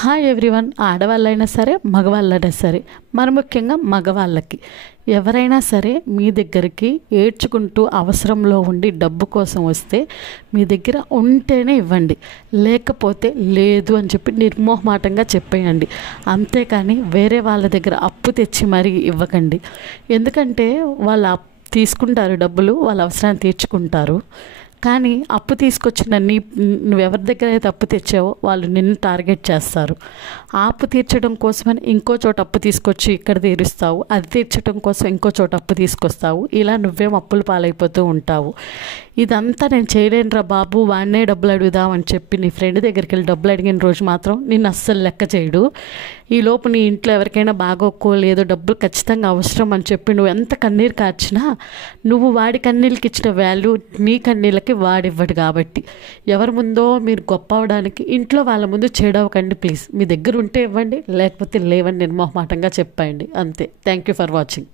Hi everyone. ఆడవాళ్ళైనా సరే మగవాళ్ళైనా సరే, మరి ముఖ్యంగా మగవాళ్ళకి ఎవరైనా సరే మీ దగ్గరికి ఏడ్చుకుంటూ అవసరంలో ఉండి డబ్బు కోసం వస్తే మీ దగ్గర ఉంటేనే ఇవ్వండి, లేకపోతే లేదు అని చెప్పి నిర్మోహమాటంగా చెప్పేయండి. అంతేకాని వేరే వాళ్ళ దగ్గర అప్పు తెచ్చి మరీ ఇవ్వకండి. ఎందుకంటే వాళ్ళు తీసుకుంటారు డబ్బులు, వాళ్ళ అవసరాన్ని తీర్చుకుంటారు. కానీ అప్పు తీసుకొచ్చిన నువ్వెవరి దగ్గర అయితే అప్పు తెచ్చావో వాళ్ళు నిన్ను టార్గెట్ చేస్తారు. ఆ అప్పు తీర్చడం కోసమని ఇంకో చోట అప్పు తీసుకొచ్చి ఇక్కడ తీరుస్తావు, అది తీర్చడం కోసం ఇంకో చోట అప్పు తీసుకొస్తావు. ఇలా నువ్వేం అప్పులు పాలైపోతూ ఉంటావు. ఇదంతా నేను చేయలేనురా బాబు, వాడినే డబ్బులు అడుగుదామని చెప్పి నీ ఫ్రెండ్ దగ్గరికి వెళ్ళి డబ్బులు అడిగిన రోజు మాత్రం నిన్ను అస్సలు లెక్క చేయడు. ఈలోపు నీ ఇంట్లో ఎవరికైనా బాగోలేదో డబ్బులు ఖచ్చితంగా అవసరం అని చెప్పి నువ్వు ఎంత కన్నీరు కార్చినా నువ్వు వాడి కన్నీళ్ళకి ఇచ్చిన వాల్యూ నీ కన్నీళ్ళకి వాడివ్వడు. కాబట్టి ఎవరి ముందో మీరు గొప్ప అవడానికి ఇంట్లో వాళ్ళ ముందు చెడవకండి ప్లీజ్. మీ దగ్గర ఉంటే ఇవ్వండి, లేకపోతే లేవని నిర్మోహమాటంగా చెప్పండి. అంతే. Thank you for watching.